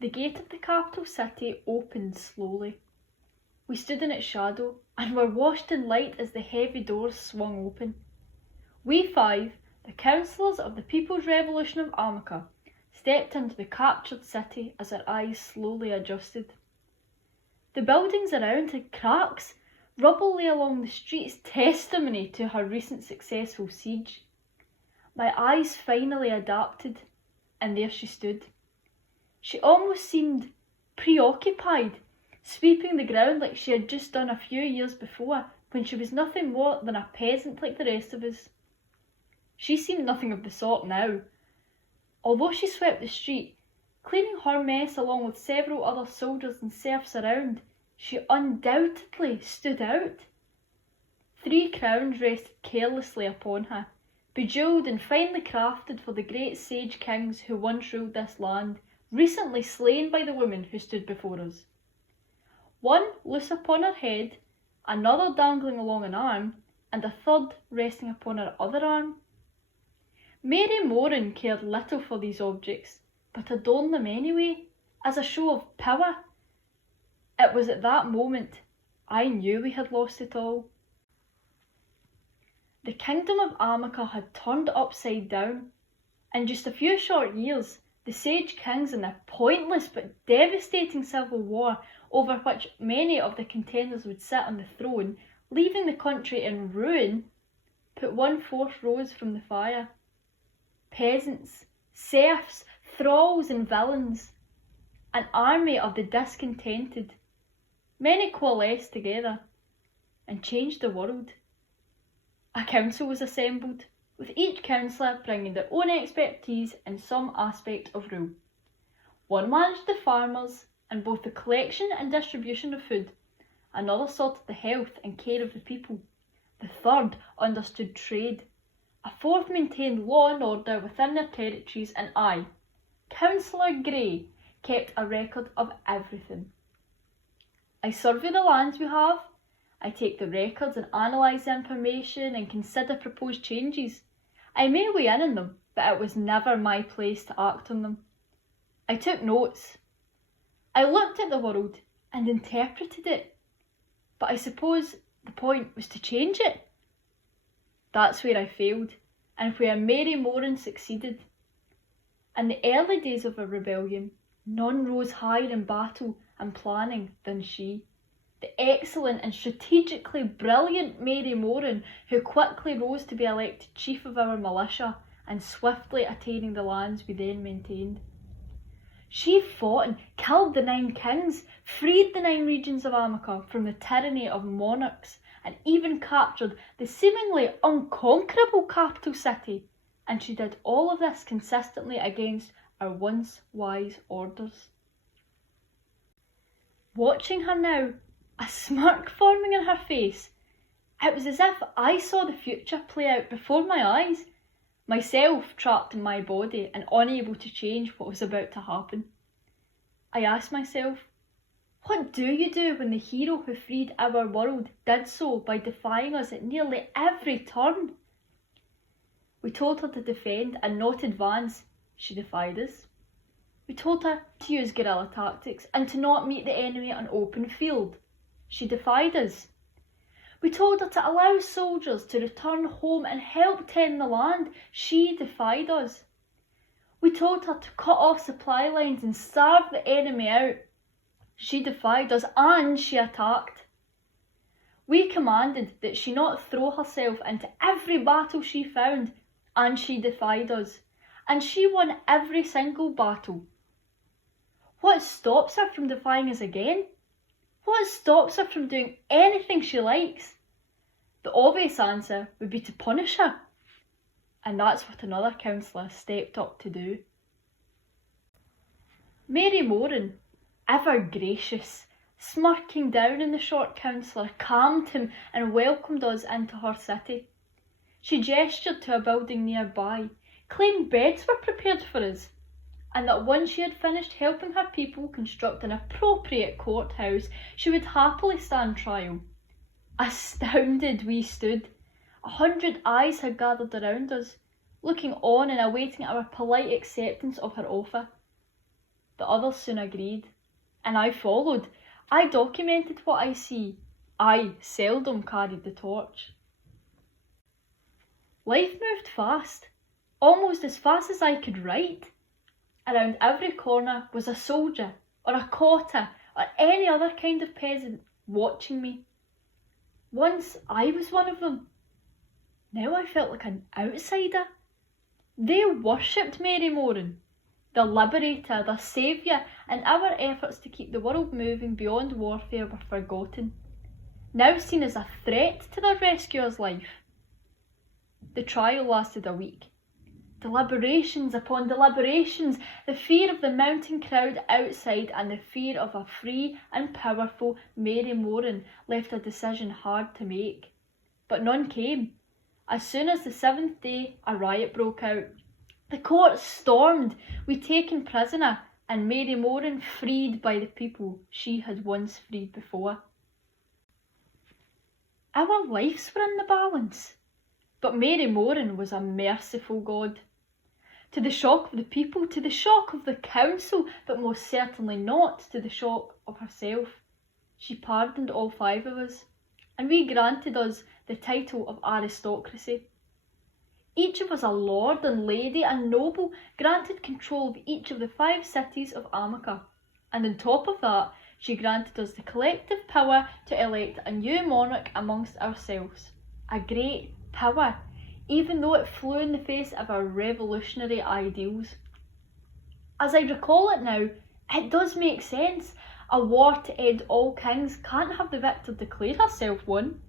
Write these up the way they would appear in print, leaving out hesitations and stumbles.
The gate of the capital city opened slowly. We stood in its shadow and were washed in light as the heavy doors swung open. We five, the councillors of the People's Revolution of Armagh, stepped into the captured city as our eyes slowly adjusted. The buildings around had cracks. Rubble lay along the streets, testimony to her recent successful siege. My eyes finally adapted, and there she stood. She almost seemed preoccupied, sweeping the ground like she had just done a few years before, when she was nothing more than a peasant like the rest of us. She seemed nothing of the sort now. Although she swept the street, cleaning her mess along with several other soldiers and serfs around, she undoubtedly stood out. 3 crowns rested carelessly upon her, bejewelled and finely crafted for the great sage kings who once ruled this land, recently slain by the woman who stood before us. One loose upon her head, another dangling along an arm, and a third resting upon her other arm. Mary Moran cared little for these objects, but adorned them anyway, as a show of power. It was at that moment I knew we had lost it all. The kingdom of Armagh had turned upside down. In just a few short years, the sage kings in a pointless but devastating civil war, over which many of the contenders would sit on the throne, leaving the country in ruin, put 1/4 rose from the fire. Peasants, serfs, thralls and villains, an army of the discontented. Many coalesced together and changed the world. A council was assembled, with each councillor bringing their own expertise in some aspect of rule. One managed the farmers and both the collection and distribution of food, another sorted the health and care of the people, the third understood trade, a fourth maintained law and order within their territories, and I, Councillor Grey, kept a record of everything. I survey the lands we have, I take the records and analyse the information and consider proposed changes. I may weigh in on them, but it was never my place to act on them. I took notes. I looked at the world and interpreted it, but I suppose the point was to change it. That's where I failed, and where Mary Moran succeeded. In the early days of a rebellion, none rose higher in battle and planning than she. The excellent and strategically brilliant Mary Moran, who quickly rose to be elected chief of our militia and swiftly attaining the lands we then maintained. She fought and killed the 9 kings, freed the 9 regions of Armagh from the tyranny of monarchs, and even captured the seemingly unconquerable capital city, and she did all of this consistently against our once wise orders. Watching her now, a smirk forming in her face, it was as if I saw the future play out before my eyes, myself trapped in my body and unable to change what was about to happen. I asked myself, what do you do when the hero who freed our world did so by defying us at nearly every turn? We told her to defend and not advance. She defied us. We told her to use guerrilla tactics and to not meet the enemy on open field. She defied us. We told her to allow soldiers to return home and help tend the land. She defied us. We told her to cut off supply lines and starve the enemy out. She defied us and she attacked. We commanded that she not throw herself into every battle she found, and she defied us. And she won every single battle. What stops her from defying us again? What stops her from doing anything she likes? The obvious answer would be to punish her. And that's what another councillor stepped up to do. Mary Moran, ever gracious, smirking down on the short councillor, calmed him and welcomed us into her city. She gestured to a building nearby, claimed beds were prepared for us, and that once she had finished helping her people construct an appropriate courthouse, she would happily stand trial. Astounded we stood. 100 eyes had gathered around us, looking on and awaiting our polite acceptance of her offer. The others soon agreed, and I followed. I documented what I see. I seldom carried the torch. Life moved fast, almost as fast as I could write. Around every corner was a soldier, or a quarter, or any other kind of peasant watching me. Once I was one of them. Now I felt like an outsider. They worshipped Mary Moran, the liberator, the saviour, and our efforts to keep the world moving beyond warfare were forgotten, now seen as a threat to their rescuer's life. The trial lasted a week. Deliberations upon deliberations, the fear of the mounting crowd outside and the fear of a free and powerful Mary Moran left a decision hard to make. But none came. As soon as the 7th day, a riot broke out. The court stormed, we taken prisoner, and Mary Moran freed by the people she had once freed before. Our lives were in the balance, but Mary Moran was a merciful God. To the shock of the people, to the shock of the council, but most certainly not to the shock of herself, she pardoned all 5 of us, and we granted us the title of aristocracy. Each of us, a lord and lady and noble, granted control of each of the 5 cities of Amica, and on top of that, she granted us the collective power to elect a new monarch amongst ourselves. A great power, even though it flew in the face of our revolutionary ideals. As I recall it now, it does make sense. A war to end all kings can't have the victor declare herself one.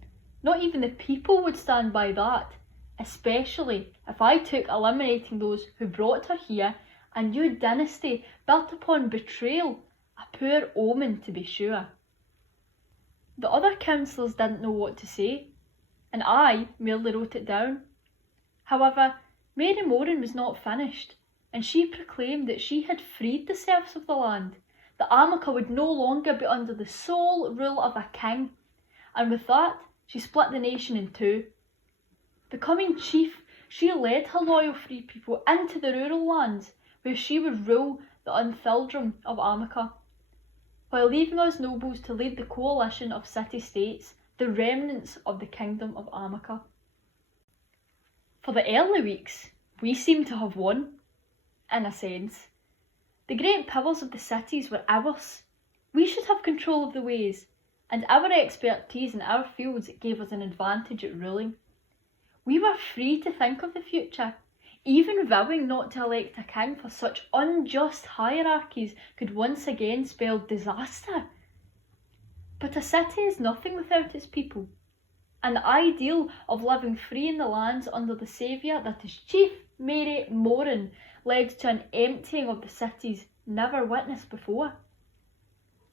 Not even the people would stand by that, especially if I took eliminating those who brought her here, a new dynasty built upon betrayal, a poor omen to be sure. The other councillors didn't know what to say, and I merely wrote it down. However, Mary Moran was not finished, and she proclaimed that she had freed the serfs of the land, that Amica would no longer be under the sole rule of a king, and with that she split the nation in 2. Becoming chief, she led her loyal free people into the rural lands, where she would rule the unthildrum of Amica, while leaving us nobles to lead the coalition of city-states, the remnants of the kingdom of Amica. For the early weeks, we seemed to have won, in a sense. The great powers of the cities were ours. We should have control of the ways, and our expertise in our fields gave us an advantage at ruling. We were free to think of the future. Even vowing not to elect a king for such unjust hierarchies could once again spell disaster. But a city is nothing without its people, and the ideal of living free in the lands under the saviour that is Chief Mary Moran led to an emptying of the cities never witnessed before.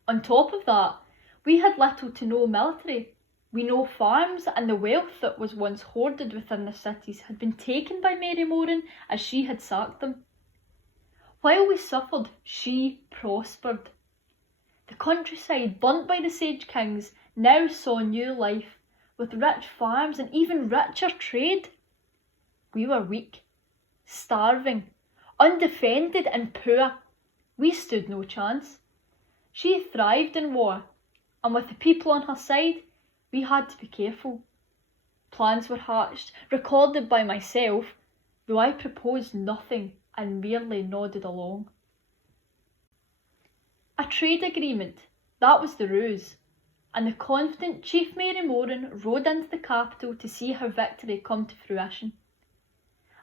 On top of that, we had little to no military. We know farms and the wealth that was once hoarded within the cities had been taken by Mary Moran as she had sacked them. While we suffered, she prospered. The countryside, burnt by the Sage Kings, now saw new life, with rich farms and even richer trade. We were weak, starving, undefended and poor. We stood no chance. She thrived in war, and with the people on her side, we had to be careful. Plans were hatched, recorded by myself, though I proposed nothing and merely nodded along. A trade agreement, that was the ruse, and the confident Chief Mary Moran rode into the capital to see her victory come to fruition.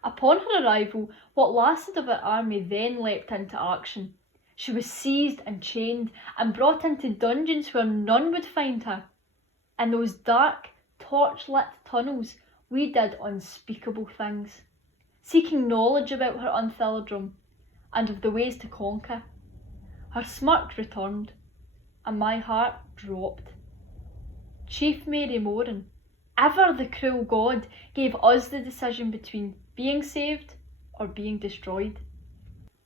Upon her arrival, what lasted of her army then leapt into action. She was seized and chained and brought into dungeons where none would find her. In those dark, torch-lit tunnels, we did unspeakable things, seeking knowledge about her unthildrum and of the ways to conquer. Her smirk returned, and my heart dropped. Chief Mary Moran, ever the cruel god, gave us the decision between being saved or being destroyed.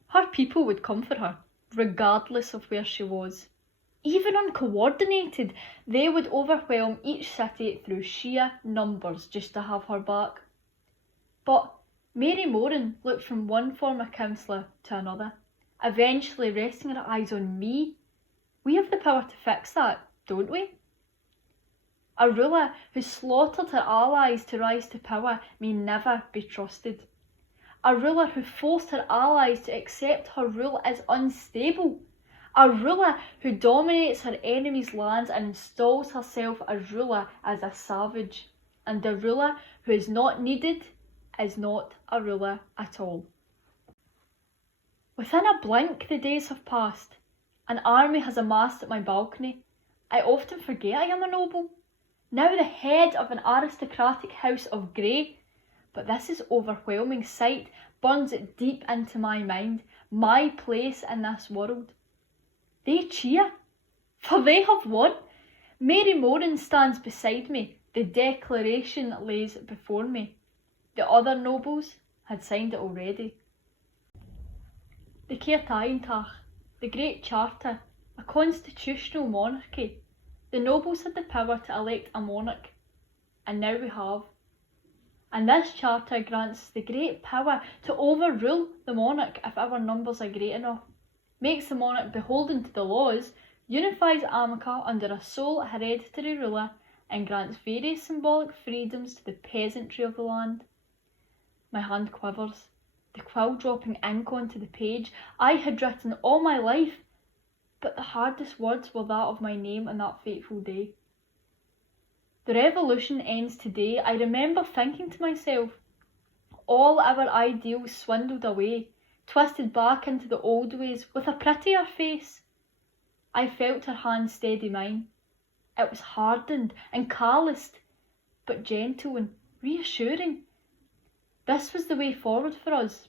Her people would come for her, regardless of where she was. Even uncoordinated, they would overwhelm each city through sheer numbers just to have her back. But Mary Moran looked from one former councillor to another, eventually resting her eyes on me. We have the power to fix that, don't we? A ruler who slaughtered her allies to rise to power may never be trusted. A ruler who forced her allies to accept her rule as unstable. A ruler who dominates her enemies' lands and installs herself as ruler as a savage. And a ruler who is not needed is not a ruler at all. Within a blink, the days have passed. An army has amassed at my balcony. I often forget I am a noble, now the head of an aristocratic house of Grey. But this overwhelming sight burns it deep into my mind, my place in this world. They cheer, for they have won. Mary Moran stands beside me, the declaration lays before me. The other nobles had signed it already. The Cairtaintach, the Great Charter, a constitutional monarchy. The nobles had the power to elect a monarch, and now we have. And this charter grants us the great power to overrule the monarch if our numbers are great enough, makes the monarch beholden to the laws, unifies Amica under a sole hereditary ruler, and grants various symbolic freedoms to the peasantry of the land. My hand quivers, the quill dropping ink onto the page I had written all my life, but the hardest words were that of my name on that fateful day. The revolution ends today. I remember thinking to myself, all our ideals swindled away, twisted back into the old ways with a prettier face. I felt her hand steady mine. It was hardened and calloused, but gentle and reassuring. This was the way forward for us.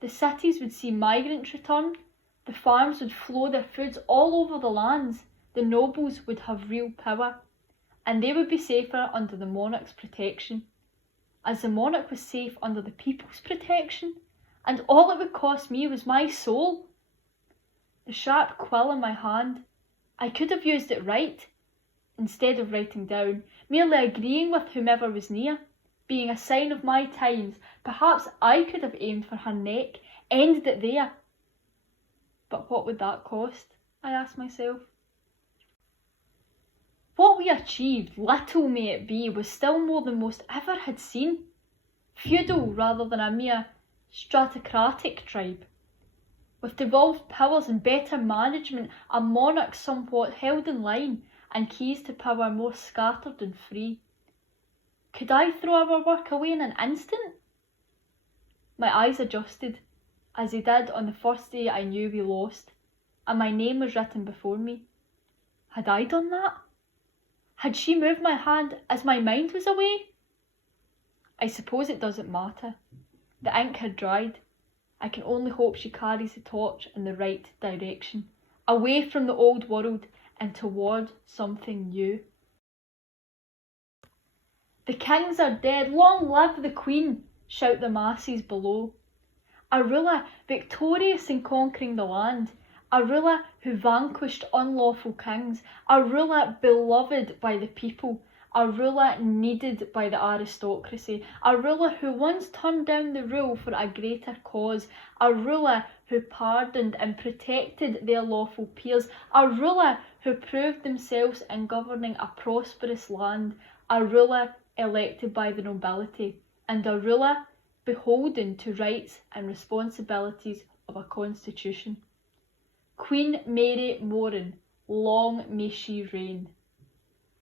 The cities would see migrants return, the farms would flow their foods all over the lands, the nobles would have real power, and they would be safer under the monarch's protection, as the monarch was safe under the people's protection, and all it would cost me was my soul. The sharp quill in my hand, I could have used it right, instead of writing down, merely agreeing with whomever was near, being a sign of my times. Perhaps I could have aimed for her neck, ended it there. But what would that cost? I asked myself. What we achieved, little may it be, was still more than most ever had seen. Feudal rather than a mere stratocratic tribe. With devolved powers and better management, a monarch somewhat held in line, and keys to power more scattered and free. Could I throw our work away in an instant? My eyes adjusted, as they did on the first day I knew we lost, and my name was written before me. Had I done that? Had she moved my hand as my mind was away? I suppose it doesn't matter. The ink had dried. I can only hope she carries the torch in the right direction, away from the old world and toward something new. The kings are dead, long live the Queen, shout the masses below. A ruler victorious in conquering the land, a ruler who vanquished unlawful kings, a ruler beloved by the people, a ruler needed by the aristocracy, a ruler who once turned down the rule for a greater cause, a ruler who pardoned and protected their lawful peers, a ruler who proved themselves in governing a prosperous land, a ruler elected by the nobility, and a ruler beholden to rights and responsibilities of a constitution. Queen Mary Moran, long may she reign.